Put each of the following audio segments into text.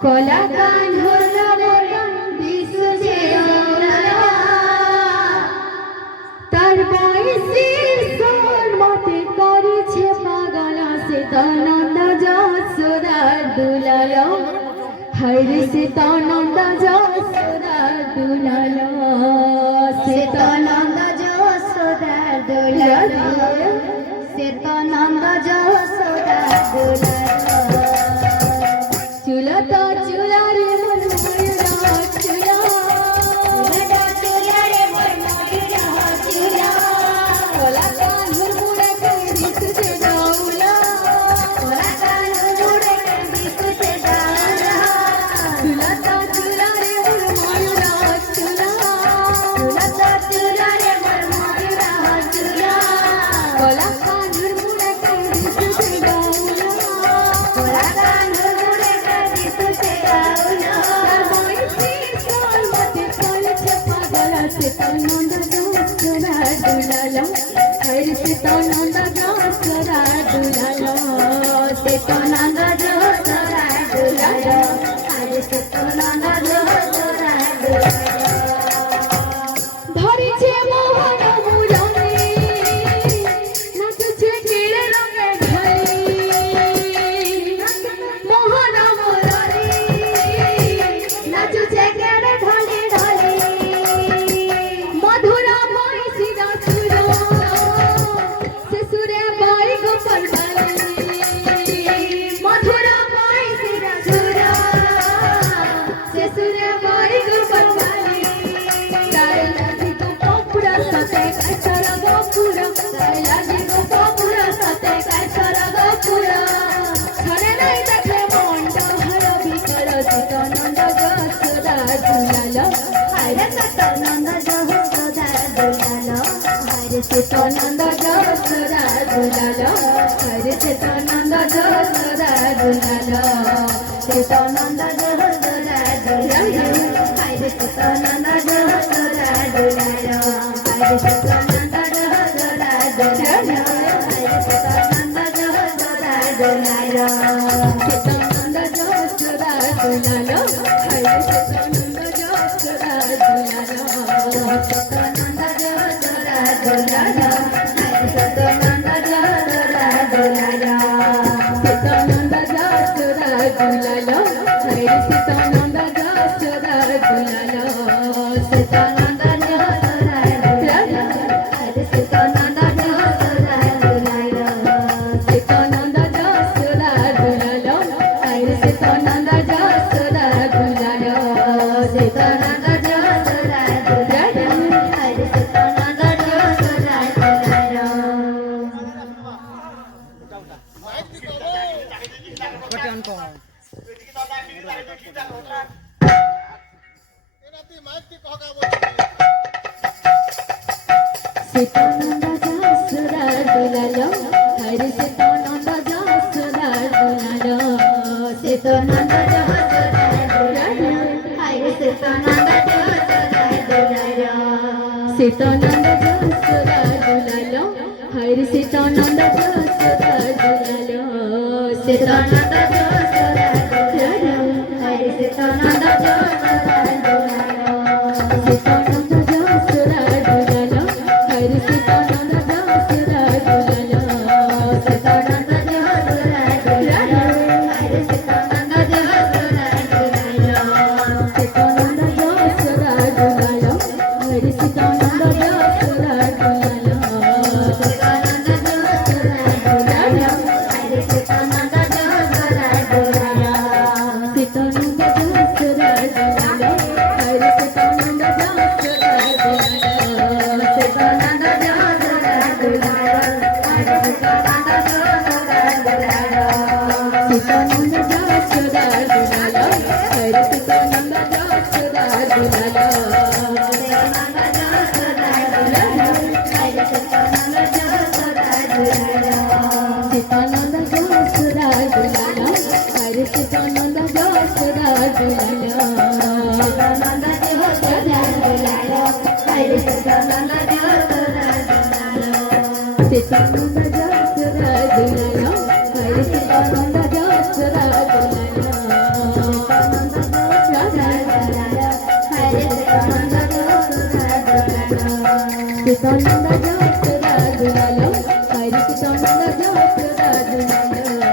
কলা কান হলো দিশে তার বয়সে সোর মতে করেছে পাগল সে তনন্দ যশোদার দুলালো হরে সে তনন্দ যশোদার দুলালো সে তনন্দ যশোদার দুলালো সে তনন্দ যশোদার দুলালো চুলতা চুলারে মন ময়ূরা চুলা চুলতা চুলারে মন ময়ূরা চুলা কলা কান মুড়ে দিশে ডাউলা কলা কান মুড়ে দিশে ডাউলা চুলতা চুলারে মন ময়ূরা চুলা চুলতা চুলারে মন ময়ূরা চুলা কলা কান মুড়ে দিশে ডাউলা কলা কান তনন্দ যশোদা দুলালো হরে সে তনন্দ যশোদা দুলালো সে তনন্দ যশোদা দুলালো হরে সে তনন্দ যশোদা দুলালো ধরেছে মোহন মুরনে নাচছে কেড়ে রঙে ঢলে মোহন মুরনে নাচছে কেড়ে ঢলে ঢলে মধুরা বয়সিরা সুর সে সুরে বাই গোপাল মধুরা বয়সিরা সুর সে সুরে বাই গোপাল তাই লাগি গো পপুরা সাথে কাইসারা গোপুরা তাই লাগি গো পপুরা সাথে কাইসারা গোপুরা ছড়ে নাই দেখে মনটা হর ভিতর তনন্দ যশোদা দুলালো হায়রে তনন্দ যশোদা দুলালো হায়রে সে তনন্দ যশোদা দুলালো হায়রে সে তনন্দ যশোদা দুলালো সে তনন্দ যশোদা দুলালো হায়রে সে তনন্দ যশোদা দুলালো হায়রে সে তনন্দ যশোদা দুলালো হায়রে সে তনন্দ যশোদা দুলালো সে তনন্দ যশোদা দুলালো হায়রে সে তনন্দ যশোদা দুলালো সে তনন্দ যশোদা দুলালো হায়রে সে তনন্দ যশোদা দুলালো সে তনন্দ যশোদা দুলালো হায়রে সে তনন্দ যশোদা দুলালো সে তনন্দ যশোদা দুলালো হায়রে সে তনন্দ যশোদা দুলালো সে তনন্দ যশোদা দুলালো হায়রে সে তনন্দ যশোদা দুলালো সে তনন্দ যশোদা দুলালো হায়রে সে তনন্দ যশোদা দুলালো সে তনন্দ যশোদা দুলালো হরে সে তনন্দ যশোদা দুলালো সে তনন্দ যশোদা দুলালো হরে সে তনন্দ যশোদা দুলালো সে তনন্দ যশোদা দুলালো হরে সে তনন্দ যশোদা দুলালো সে তনন্দ যশোদা দুলালো হরে সে তনন্দ যশোদা দুলালো সে তনন্দ যশোদা দুলালো হরে সে তনন্দ যশোদা দুলালো সে তনন্দ যশোদা দুলালো হরে সে তনন্দ যশোদা দুলালো সে তনন্দ যশোদা দুলালো হরে সে তনন্দ যশোদা দুলালো সে তনন্দ যশোদা দুলালো হরে সে তনন্দ যশোদা দুলালো সে তনন্দ যশোদা দুলালো হরে সে তনন্দ যশোদা দুলালো সে তনন্দ যশোদা দুলালো হরে সে তনন্দ যশোদা দুলালো সে তনন্দ যশোদা দুলালো হরে সে তনন্দ যশোদা দুলালো সে তনন্দ যশোদা দুলালো হরে সে তনন্দ যশোদা দুলালো তনন্দ যশোদা দুলালো হরে সে তনন্দ যশোদা দুলালো সে তনন্দ যশোদা দুলালো হরে সে তনন্দ যশোদা দুলালো সীতানন্দ যশোদা দুলালো হরি সীতানন্দ যশোদা দুলালো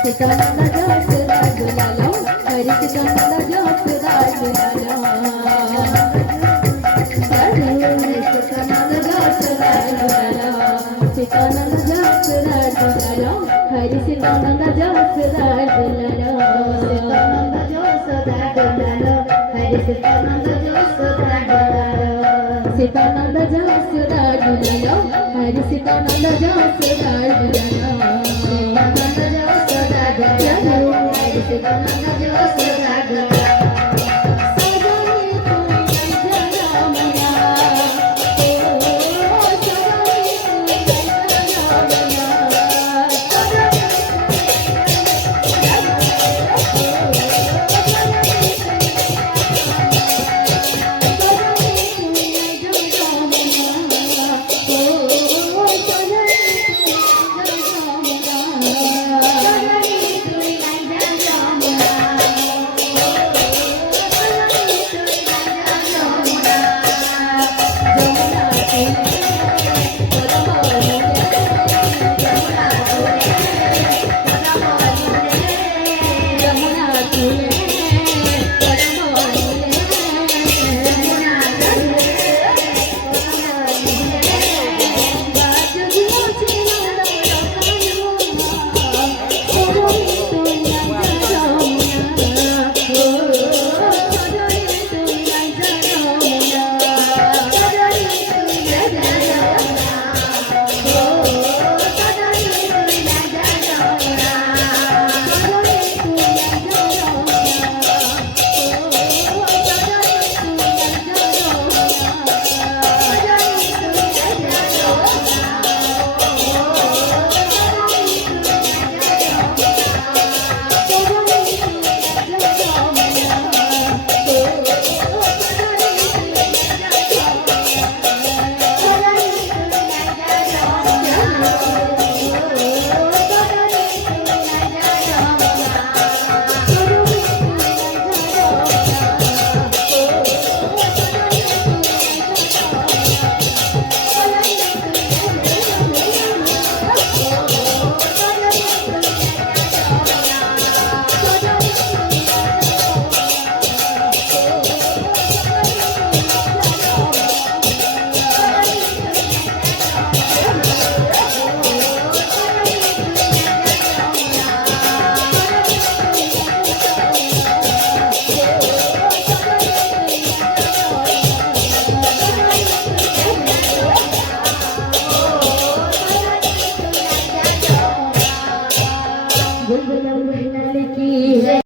সীতানন্দ যশোদা দুলালো হরি সীতানন্দ যশোদা দুলালো সীতানন্দ যশোদা দুলালো হরি সীতানন্দ যশোদা দুলালো সীতানন্দ যশোদা দুলালো হরি সীতানন্দ যশোদা দুলালো